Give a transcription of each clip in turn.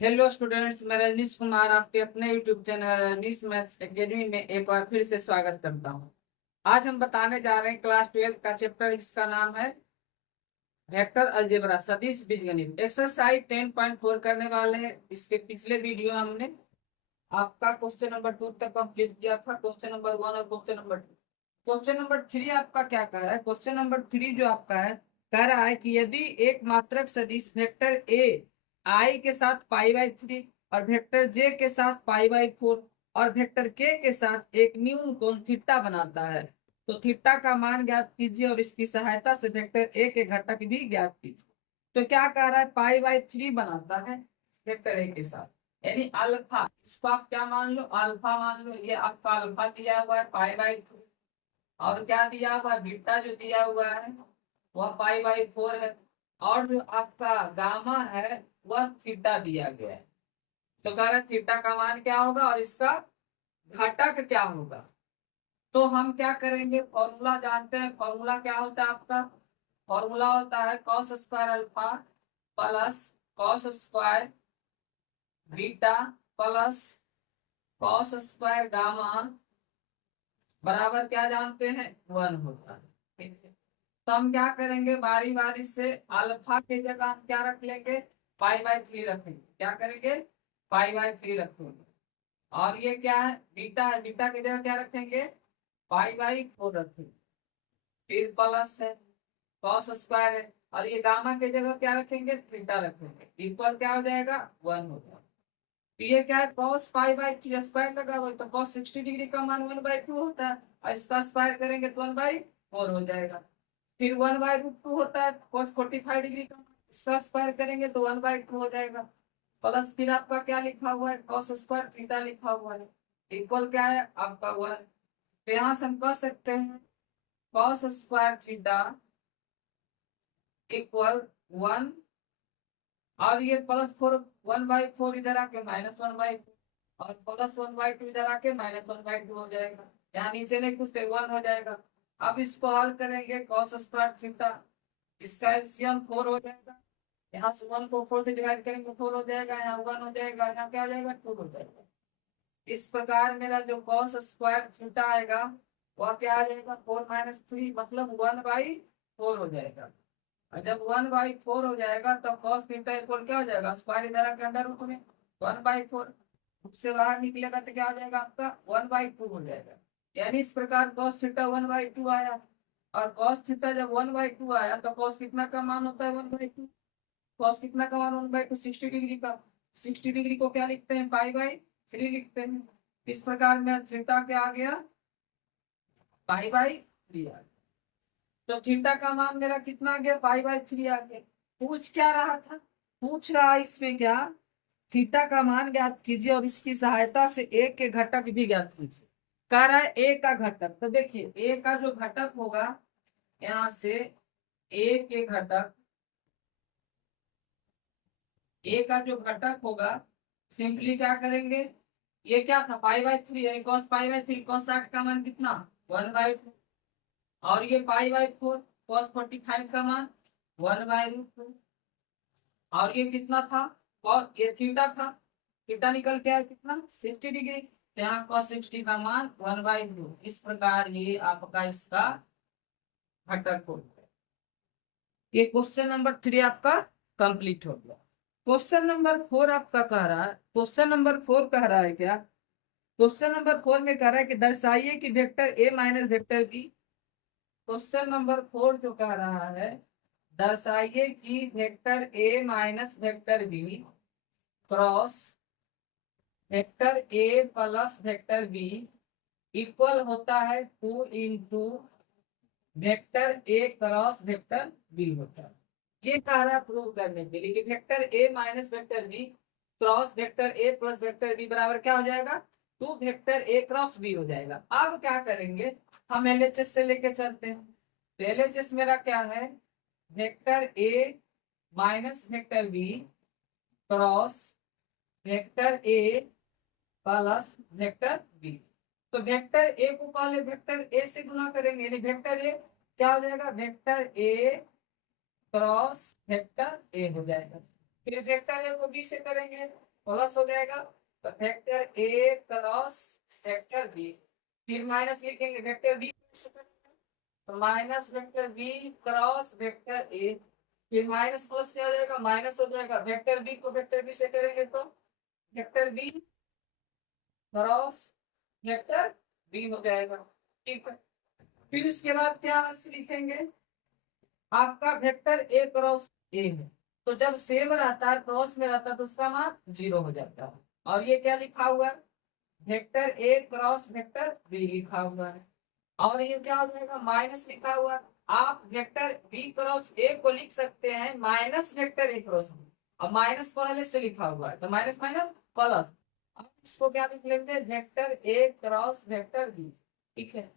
Hello students, मैं रजनीश कुमार आपके अपने YouTube channel Rajneesh maths academy में एक बार फिर से स्वागत करता हूं। आज हम बताने जा रहे हैं क्लास 12 का चैप्टर, जिसका नाम है वेक्टर अलजेब्रा, सदिश बीजगणित। एक्सरसाइज 10.4 करने वाले हैं। इसके पिछले वीडियो में हमने आपका क्वेश्चन नंबर 2 तक कंप्लीट किया था, क्वेश्चन नंबर 1 और क्वेश्चन नंबर 2। क्वेश्चन नंबर 3 आपका क्या कह रहा है? क्वेश्चन नंबर 3 जो आपका है, कह रहा है कि यदि एक मात्रक सदिश वेक्टर ए आई के साथ पाई/3 और वेक्टर जे के साथ पाई/4 और वेक्टर के साथ एक न्यून कोण थीटा बनाता है, तो थीटा का मान ज्ञात कीजिए और इसकी सहायता से वेक्टर ए के घटक भी ज्ञात कीजिए। तो क्या कह रहा है? पाई/3 बनाता है वेक्टर ए के साथ, यानी अल्फा। इसको आप क्या मान लो? अल्फा मान लो। ये आपका अल्फा दिया हुआ है पाई/3, और क्या दिया हुआ है? बीटा जो दिया हुआ है वह पाई/4 है, और जो आपका गामा है वह थीटा दिया गया है। तो कह रहे थीटा का मान क्या होगा और इसका घटक क्या होगा। तो हम क्या करेंगे? फॉर्मूला जानते हैं। फॉर्मूला क्या होता है आपका? फॉर्मूला होता है cos square alpha plus cos square beta plus cos square gamma बराबर क्या जानते हैं? 1 होता है। ठीक है, तो हम क्या करेंगे? बारी बारी से अल्फा की जगह हम क्या रख लेंगे? पाई/3 रखेंगे। क्या करेंगे? पाई/3 रखेंगे। और ये क्या है? बीटा है। बीटा की जगह क्या रखेंगे? पाई/4 रखेंगे। फिर प्लस है, कॉस स्क्वायर है, और ये गामा की जगह क्या रखेंगे? थीटा रखेंगे। इक्वल क्या हो जाएगा? 1 हो जाएगा। तो ये क्या है? कॉस पाई/3 स्क्वायर लगा हुआ है, तो कॉस 60 डिग्री का मान 1/2 होता है, और इसका स्क्वायर करेंगे तो 1/4 हो जाएगा। फिर 1/√2 होता है cos 45 डिग्री का, इसका स्क्वायर करेंगे तो 1/2 हो जाएगा। प्लस फिर आपका क्या लिखा हुआ है? cos स्क्वायर थीटा लिखा हुआ है। इक्वल क्या है आपका? 1। तो यहाँ से हम कह सकते हैं cos स्क्वायर थीटा इक्वल 1। और ये +4, 1/4 इधर आके -1/4, और +1/2 इधर आके -1/2 हो जाएगा। यहाँ नीचे नहीं कुछ 1 हो जाएगा। अब इसको हल करेंगे cos स्क्वायर थीटा, इसका एलसीएम 4 हो जाएगा। यहाँ से 1 को 4 से डिवाइड करेंगे 4 हो जाएगा, यहाँ 1 हो जाएगा, यहाँ क्या हो जाएगा? 2 हो जाएगा। इस प्रकार मेरा जो cos स्क्वायर थीटा आएगा वह क्या आ जाएगा? 4 - 3 मतलब 1/4 हो जाएगा। और जब 1/4 हो जाएगा तो cos थीटा इक्वल क्या हो जाएगा? स्क्वायर इधर आके अंडर रूट में 1/4 से बाहर निकलेगा तो क्या हो जाएगा आपका? 1/2 हो जाएगा। यानी इस प्रकार cos थीटा 1/2 आया। और cos थीटा जब 1/2 आया तो cos कितना का मान होता है? 1/2। cos कितना का मान? 1/2 60 डिग्री का। 60 डिग्री को क्या लिखते हैं? पाई/3 लिखते हैं। इस प्रकार में थीटा क्या आ गया? पाई/3 आ गया। तो थीटा का मान मेरा कितना आ गया? पाई/3 आ गया। पूछ क्या रहा था? पूछ रहा है इसमें क्या? थीटा का मान ज्ञात कीजिए और इसकी सहायता से ए के घटक भी ज्ञात कीजिए। कह रहा है ए का घटक। तो देखिए ए का जो घटक होगा, यहाँ से ए के घटक, ए का जो घटक होगा, सिंपली क्या करेंगे? ये क्या था? पाई/3, यानी cos पाई/3, cos 60 का मान कितना? 1/2। और ये पाई/4, cos 45 का मान 1/√2। और ये कितना था? और ये थीटा था। थीटा निकल के आया कितना? 60 डिग्री। तो यहाँ cos 60 का मान 1/2। इस प्रकार ये आपका इसका घटक हो गया। ये क्वेश्चन नंबर 3 आपका कंप्लीट हो गया। क्वेश्चन नंबर 4 आपका कह रहा है, क्वेश्चन नंबर 4 कह रहा है क्या? क्वेश्चन नंबर 4 में कह रहा है कि दर्शाइए कि vector A minus vector B. Question number 4 जो कह रहा है, दर्शाइए कि vector A minus vector B cross vector A plus vector B equal होता है 2 into vector A cross vector B होता है। ये कह रहा है प्रूव करने के लिए कि vector A minus vector B cross vector A plus vector B बराबर क्या हो जाएगा? 2 वेक्टर ए क्रॉस बी हो जाएगा। अब क्या करेंगे? हम एलएचएस से लेके चलते हैं। तो एलएचएस मेरा क्या है? Vector A minus vector B cross vector A plus vector B. तो वेक्टर ए को पहले वेक्टर ए से गुना करेंगे, यानी वेक्टर ए क्या हो जाएगा? वेक्टर ए क्रॉस वेक्टर ए हो जाएगा। फिर वेक्टर ए को बी से करेंगे, प्लस हो जाएगा, तो vector A cross vector B, फिर माइनस लिखेंगे वेक्टर बी, तो minus vector B cross vector A, फिर माइनस प्लस क्या हो जाएगा, माइनस हो जाएगा, वेक्टर बी को वेक्टर बी से करेंगे तो vector B cross vector B हो जाएगा। ठीक है, फिर उसके बाद क्या लिखेंगे, आपका वेक्टर ए क्रॉस ए है, तो जब सेम रहता है क्रॉस में रहता है तो उसका मान 0 हो जाता है। और ये क्या लिखा हुआ है, vector A cross vector B लिखा हुआ है, और ये क्या हो जाएगा, माइनस लिखा हुआ है। आप वेक्टर बी क्रॉस ए को लिख सकते हैं minus vector A cross B, और माइनस पहले से लिखा हुआ है तो माइनस माइनस प्लस, अब इसको क्या लिख लेंगे, vector A cross vector B. ठीक है,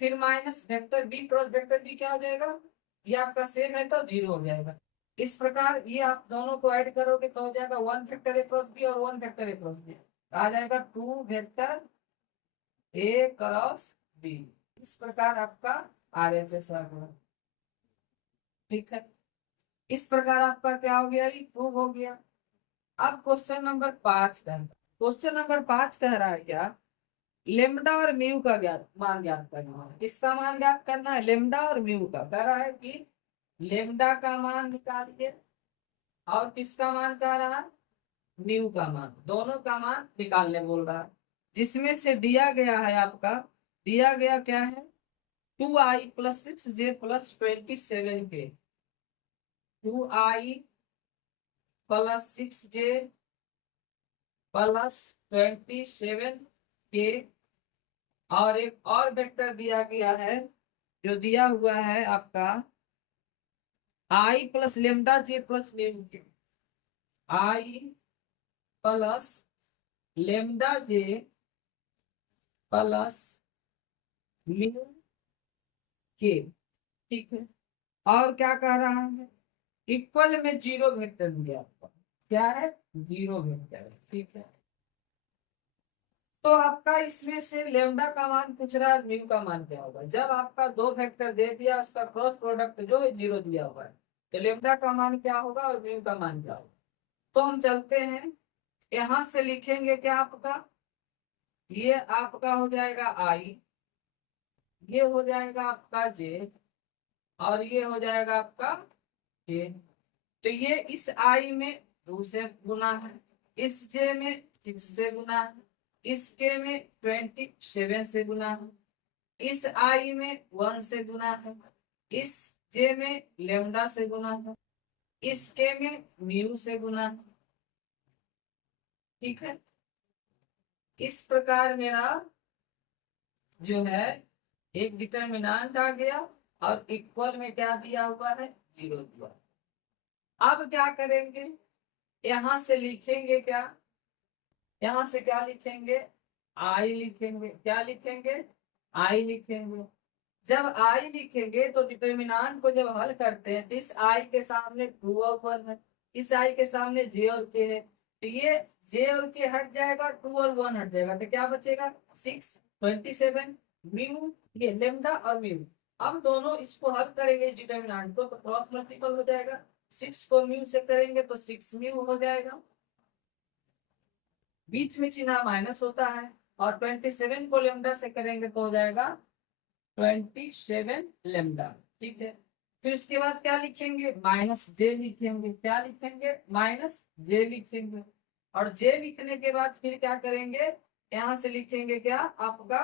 फिर minus vector B cross vector B क्या हो जाएगा, ये आपका सेम है तो 0 हो जाएगा। इस प्रकार ये आप दोनों को ऐड करोगे तो हो जाएगा 1 वेक्टर ए क्रॉस बी और 1 वेक्टर ए क्रॉस बी, आ जाएगा 2 वेक्टर ए क्रॉस बी। इस प्रकार आपका RHS आ गया। ठीक है, इस प्रकार आपका क्या हो गया, ये प्रूव हो गया। अब क्वेश्चन नंबर 5 का, क्वेश्चन नंबर 5 कह रहा है क्या, लेमडा और म्यू का मान ज्ञात करना है। किसका मान ज्ञात करना है, लेमडा और म्यू का। कह रहा है कि लेमडा का मान निकालिए और किसका मान कह रहा है, म्यू का मान, दोनों का मान निकालने बोल रहा है, जिसमें से दिया गया है आपका, दिया गया क्या है, 2i plus 6j plus 27k, 2i plus 6j plus 27k, और एक और वेक्टर दिया गया है जो दिया हुआ है आपका i plus lambda J plus mu के, i plus lambda J plus mu के। ठीक है, और क्या कह रहा है, इक्वल में 0 वेक्टर दिया आपका, क्या है, 0 वेक्टर। ठीक है, तो आपका इसमें से लेमडा का मान पूछ रहा है, म्यू का मान क्या होगा। जब आपका 2 वेक्टर दे दिया, उसका क्रॉस प्रोडक्ट जो है 0 दिया हुआ है, तो लेमडा का मान क्या होगा और म्यू का मान क्या होगा। तो हम चलते हैं, यहां से लिखेंगे क्या आपका, ये आपका हो जाएगा आई, ये हो जाएगा आपका जे, और ये हो जाएगा आपका जे। तो ये इस आई में 2 से गुना है, इस जे में 6 से गुना है, इस के में 27 से गुना है, इस आई में 1 से गुना है, इस जे में लेमडा से गुना है, इस के में म्यू से गुना है। ठीक है, इस प्रकार मेरा जो है एक डिटर्मिनेंट आ गया, और इक्वल में क्या दिया हुआ है, 0 दिया। अब क्या करेंगे, यहां से लिखेंगे क्या, यहां से क्या लिखेंगे, आई लिखेंगे, क्या लिखेंगे, आई लिखेंगे। जब आई लिखेंगे तो डिटर्मिनेंट को जब हल करते हैं तो इस आई के सामने 2 और 1 है, इस आई के सामने जे और के है, तो ये जे और के हट जाएगा, 2 और 1 हट जाएगा, तो क्या बचेगा, 6 27 म्यू, ये लेमडा और म्यू। अब दोनों इसको हल करेंगे इस डिटर्मिनेंट को, तो क्रॉस मल्टीपल हो जाएगा, 6 को म्यू से करेंगे तो 6 म्यू हो जाएगा, बीच में चिन्ह माइनस होता है, और 27 को लेमडा से करेंगे तो हो जाएगा 27 लेमडा। ठीक है, फिर उसके बाद क्या लिखेंगे, माइनस जे लिखेंगे, क्या लिखेंगे, माइनस जे लिखेंगे, और जे लिखने के बाद फिर क्या करेंगे, यहाँ से लिखेंगे क्या आपका,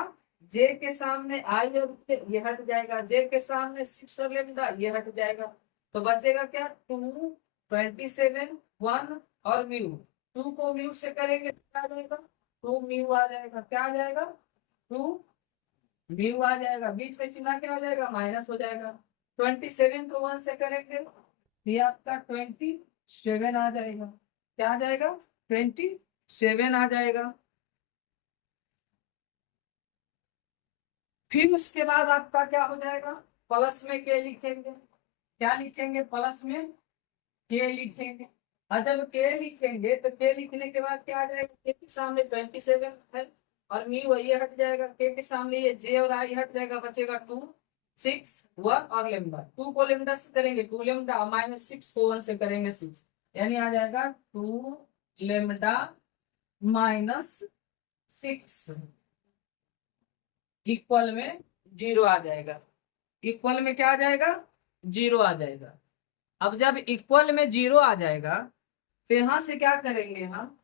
जे के सामने आई और ये हट जाएगा, जे के सामने 6 और लेमडा ये हट जाएगा, तो बचेगा क्या, 2 27 1 और म्यू। 2 को म्यू से करेंगे तो क्या आ जाएगा, 2 म्यू आ जाएगा, क्या आ जाएगा, 2 म्यू आ जाएगा, बीच में चिन्ह क्या हो जाएगा, माइनस हो जाएगा। 27 को 1 से करेंगे ये आपका 27 आ जाएगा, क्या आ जाएगा, 27 आ जाएगा। फिर उसके बाद आपका क्या हो जाएगा, प्लस में के लिखेंगे, क्या लिखेंगे, प्लस में के लिखेंगे, और जब के लिखेंगे तो के लिखने के बाद क्या आ जाएगा, के के सामने 27 है और म्यू ये हट जाएगा, के के सामने ये जे और आई हट जाएगा, बचेगा 2 6 1 और लेमडा। 2 को लेमडा से करेंगे 2 लेमडा, माइनस 6 को 1 से करेंगे 6, यानी आ जाएगा 2 लेमडा -6 इक्वल में 0 आ जाएगा। इक्वल में क्या आ जाएगा? 0 आ जाएगा। अब जब इक्वल में 0 आ जाएगा तो यहां से क्या करेंगे हम?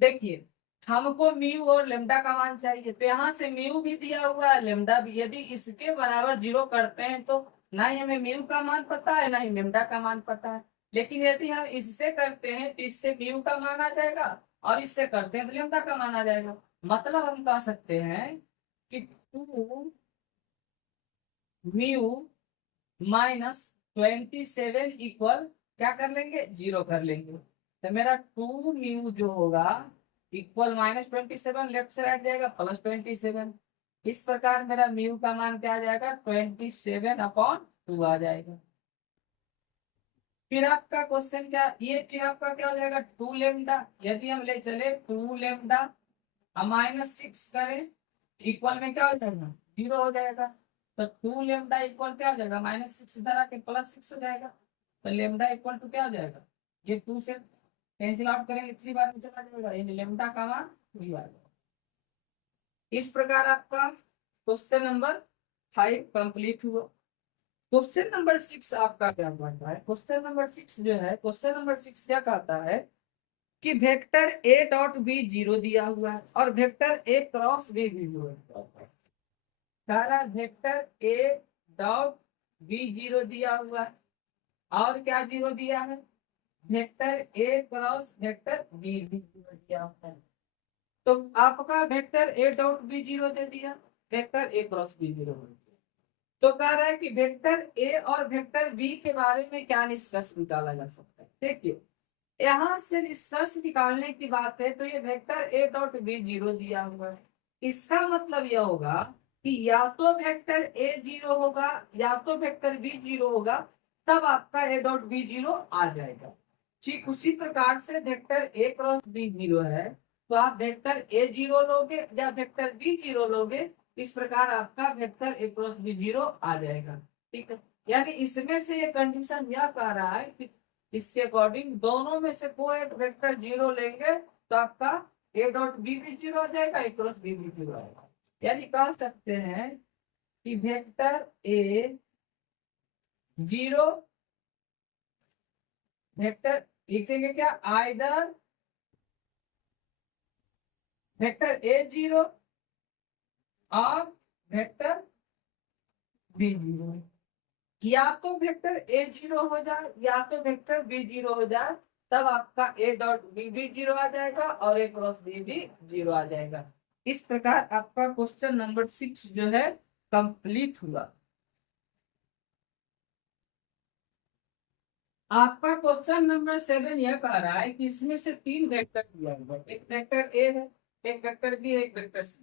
देखिए, हमको म्यू और लेमडा का मान चाहिए, तो यहाँ से म्यू भी दिया हुआ है, लेमडा भी। यदि इसके बराबर 0 करते हैं तो ना ही हमें म्यू का मान पता है, ना ही लेमडा का मान पता है। लेकिन यदि हम इससे करते हैं तो इससे म्यू का मान आ जाएगा, और इससे करते हैं तो लेमडा का मान आ जाएगा। मतलब हम कह सकते हैं कि 2 म्यू -27 इक्वल क्या कर लेंगे? 0 कर लेंगे। तो मेरा 2 म्यू जो होगा इक्वल -27, लेफ्ट से राइट जाएगा +27। इस प्रकार मेरा म्यू का मान क्या आ जाएगा? 27/2 आ जाएगा। फिर आपका क्वेश्चन क्या ये, फिर आपका क्या हो जाएगा? 2 लेमडा। यदि हम ले चले 2 लेमडा -6 करें, इक्वल में क्या हो जाएगा? 0 हो जाएगा। तो 2 लेमडा इक्वल क्या हो जाएगा? -6 इधर आके +6 हो जाएगा। तो लेमडा इक्वल टू क्या हो जाएगा? ये 2 से कैंसिल आउट करेंगे, 3 बार में चला जाएगा, यानी लेमडा का मान 3 आ जाएगा। इस प्रकार आपका क्वेश्चन नंबर 5 कंप्लीट हुआ। क्वेश्चन नंबर 6 आपका क्या कहता है? क्वेश्चन नंबर 6 जो है, क्वेश्चन नंबर 6 क्या कहता है कि वेक्टर a डॉट b 0 दिया हुआ है और वेक्टर a क्रॉस b भी 0 है। सारा वेक्टर a डॉट b 0 दिया हुआ है, और क्या 0 दिया है? Vector a cross vector b भी 0 दिया हुआ है। तो आपका वेक्टर a डॉट b 0 दे दिया, वेक्टर a क्रॉस b 0 हो गया। तो कह रहा है कि वेक्टर a और वेक्टर b के बारे में क्या निष्कर्ष निकाला जा सकता है? देखिए, यहाँ से निष्कर्ष निकालने की बात है तो ये वेक्टर a डॉट b 0 दिया हुआ है। इसका मतलब यह होगा कि या तो वेक्टर a 0 होगा या तो वेक्टर b 0 होगा, तब आपका a डॉट b 0 आ जाएगा। ठीक उसी प्रकार से वेक्टर a क्रॉस b 0 है, तो आप वेक्टर a 0 लोगे या वेक्टर b 0 लोगे, इस प्रकार आपका वेक्टर a क्रॉस b 0 आ जाएगा। ठीक है, यानी इसमें से ये कंडीशन यह कह रहा है कि इसके अकॉर्डिंग दोनों में से कोई एक वेक्टर 0 लेंगे तो आपका a डॉट b भी 0 आ जाएगा, a क्रॉस b भी 0 आएगा। यानी कह सकते हैं कि वेक्टर a 0, वेक्टर लिखेंगे क्या? आइदर वेक्टर a 0 और वेक्टर b 0, या तो वेक्टर a 0 हो जाए या तो वेक्टर b 0 हो जाए, तब आपका a डॉट b भी 0 आ जाएगा और a क्रॉस b भी 0 आ जाएगा। इस प्रकार आपका क्वेश्चन नंबर 6 जो है कंप्लीट हुआ। आपका क्वेश्चन नंबर 7 यह कह रहा है कि इसमें से 3 वेक्टर दिया हुआ है, एक वेक्टर a है, एक वेक्टर b है, एक वेक्टर c।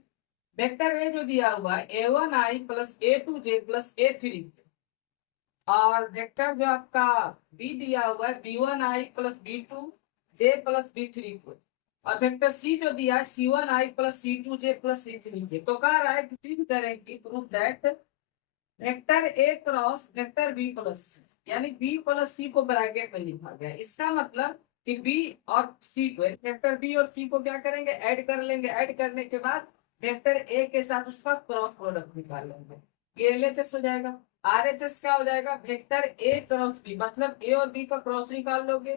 वेक्टर a जो दिया हुआ है a1i plus a2j plus a3, और वेक्टर जो आपका b दिया हुआ है b1i plus b2j plus b3 को, और वेक्टर c जो दिया है c1i plus c2j plus c3j। तो कह रहा है कि सिद्ध करें कि prove that vector a cross vector b plus c, यानी b प्लस c को ब्रैकेट में लिखा गया। इसका मतलब कि b और c को, वेक्टर b और c को क्या करेंगे? ऐड कर लेंगे। ऐड करने के बाद वेक्टर a के साथ उसका क्रॉस प्रोडक्ट निकाल लेंगे, ये LHS हो जाएगा। RHS क्या हो जाएगा? वेक्टर a क्रॉस b, मतलब a और b का क्रॉस निकाल लोगे,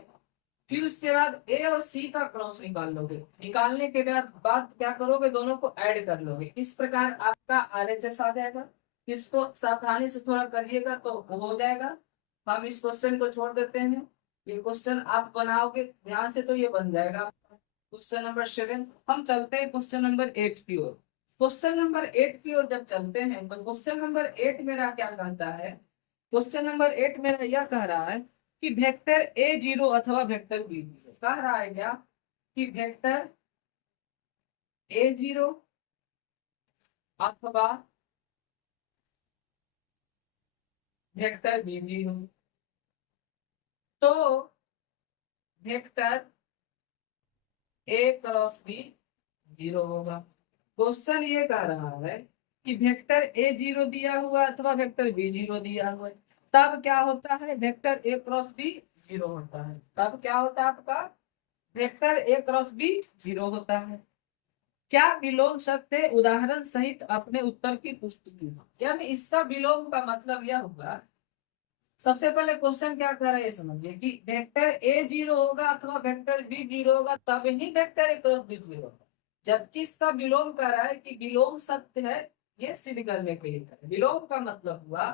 फिर उसके बाद a और c का क्रॉस निकाल लोगे। निकालने के बाद क्या करोगे? दोनों को ऐड कर लोगे। इस प्रकार आपका RHS आ जाएगा। इसको सावधानी से थोड़ा करिएगा तो हो जाएगा। हम इस क्वेश्चन को छोड़ देते हैं, ये क्वेश्चन आप बनाओगे ध्यान से तो ये बन जाएगा क्वेश्चन नंबर 7। हम चलते हैं क्वेश्चन नंबर 8 की ओर। क्वेश्चन नंबर 8 की ओर जब चलते हैं तो क्वेश्चन नंबर 8 मेरा क्या कहता है? क्वेश्चन नंबर 8 मेरा यह कह रहा है कि वेक्टर a 0 अथवा वेक्टर b 0, कह रहा है क्या कि वेक्टर a 0 अथवा वेक्टर b 0, तो वेक्टर a क्रॉस b 0 होगा। क्वेश्चन ये कह रहा है कि वेक्टर a 0 दिया हुआ अथवा वेक्टर b 0 दिया हुआ है, तब क्या होता है? वेक्टर a क्रॉस b 0 होता है। तब क्या होता है आपका? वेक्टर ए क्रॉस बी 0 होता है। क्या विलोम सत्य? उदाहरण सहित अपने उत्तर की पुष्टि कीजिए। यानी इसका विलोम का मतलब यह होगा, सबसे पहले क्वेश्चन क्या कर रहे हैं समझिए कि वेक्टर ए 0 होगा अथवा वेक्टर बी 0 होगा तब ही वेक्टर ए क्रॉस बी 0 होगा। जबकि इसका विलोम कर रहा है कि विलोम सत्य है, ये सिद्ध करने के लिए। विलोम का मतलब हुआ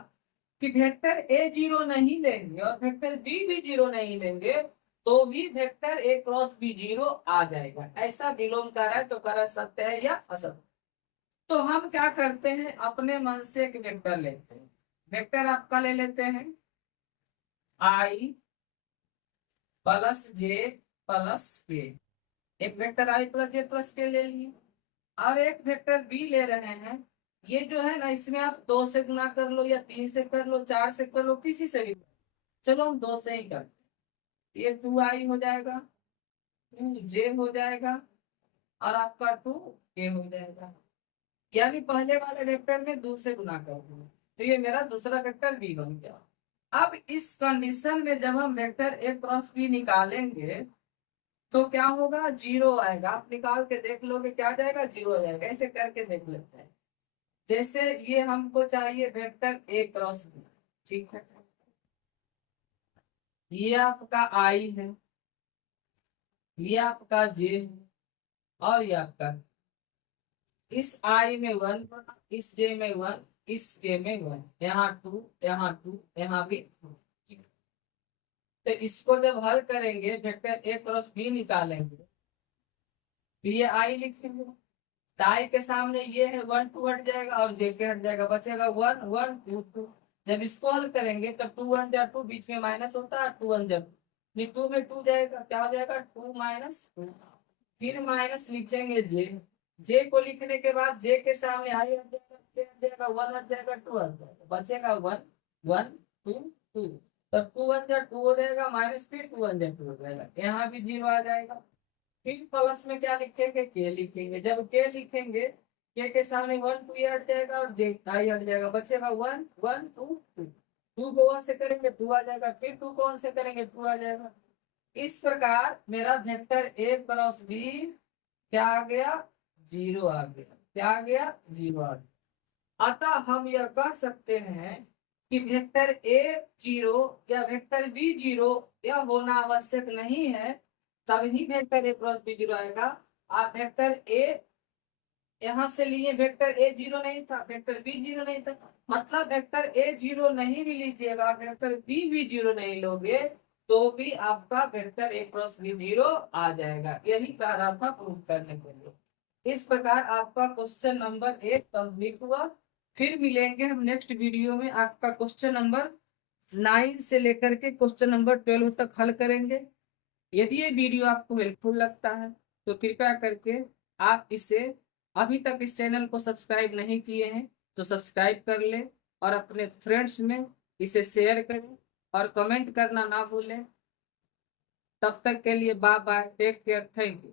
कि वेक्टर ए 0 नहीं लेंगे और वेक्टर बी भी 0 नहीं लेंगे तो भी वेक्टर ए क्रॉस बी 0 आ जाएगा। ऐसा विलोम कर रहा है तो कर रहा है सत्य है या असत्य। तो हम क्या करते हैं, अपने मन से एक वेक्टर लेते हैं। वेक्टर आपका ले लेते हैं आई प्लस जे प्लस के। एक वेक्टर आई प्लस जे प्लस के ले लिए और एक वेक्टर बी ले रहे हैं। ये जो है ना, इसमें आप 2 से गुना कर लो या 3 से कर लो, 4 से कर लो, किसी से भी। चलो हम 2 से ही करते हैं। ये 2i हो जाएगा, 2j हो जाएगा और आपका 2k हो जाएगा। यानी पहले वाले वेक्टर में 2 से गुना कर दूंगा तो ये मेरा दूसरा वेक्टर बी बन गया। अब इस कंडीशन में जब हम वेक्टर ए क्रॉस बी निकालेंगे तो क्या होगा, 0 आएगा। आप निकाल के देख लोगे क्या जाएगा, 0 आ जाएगा। ऐसे करके देख लेते हैं। जैसे ये हमको चाहिए वेक्टर ए क्रॉस बी, ठीक है। ये आपका आई है, ये आपका जे है और ये आपका, इस आई में 1, इस जे में 1, इस के में 1, यहाँ 2, यहाँ 2, यहाँ भी 2। तो इसको जब हल करेंगे वेक्टर ए क्रॉस बी निकालेंगे तो ये आई लिखेंगे। आई के सामने ये है 1 2 हट जाएगा और जे के हट जाएगा, बचेगा 1 1 2 2। जब इसको हल करेंगे तब 2 1 जा 2, बीच में माइनस होता है, 2 1 जब 2 में 2 जाएगा, क्या हो जाएगा 2 माइनस 2। फिर माइनस लिखेंगे जे। जे को लिखने के बाद जे के सामने आई हट जाएगा, के हट जाएगा, 1 हट जाएगा, 2 हट जाएगा, बचेगा 1 1 2 2। तब 2 1 जा 2 हो जाएगा, माइनस फिर 2 1 जा 2 हो जाएगा, यहाँ भी 0 आ जाएगा। फिर प्लस में क्या लिखेंगे, के लिखेंगे। जब के लिखेंगे के सामने 1 2 हट जाएगा और जे आई हट जाएगा, बचेगा 1 1 2 2। 2 को 1 से करेंगे 2 आ जाएगा, फिर 2 को 1 से करेंगे 2 आ जाएगा। इस प्रकार मेरा वेक्टर ए क्रॉस बी क्या आ गया, 0 आ गया। क्या आ गया, 0 आ गया। अतः हम यह कह सकते हैं कि वेक्टर ए 0 या वेक्टर बी 0 यह होना आवश्यक नहीं है, तभी वेक्टर ए क्रॉस बी 0 आएगा। आप वेक्टर ए यहाँ से लिए, वेक्टर ए 0 नहीं था, वेक्टर बी 0 नहीं था, मतलब वेक्टर ए 0 नहीं भी लीजिएगा, वेक्टर बी भी 0 नहीं लोगे तो भी आपका वेक्टर ए क्रॉस बी 0 आ जाएगा। यही कह रहा था प्रूव करने के लिए। इस प्रकार आपका क्वेश्चन नंबर 1 कंप्लीट हुआ। फिर मिलेंगे हम नेक्स्ट वीडियो में, आपका क्वेश्चन नंबर 9 से लेकर के क्वेश्चन नंबर 12 तक हल करेंगे। यदि ये वीडियो आपको हेल्पफुल लगता है तो कृपया करके आप इसे, अभी तक इस चैनल को सब्सक्राइब नहीं किए हैं तो सब्सक्राइब कर लें और अपने फ्रेंड्स में इसे शेयर करें और कमेंट करना ना भूलें। तब तक के लिए bye bye, take care, thank you.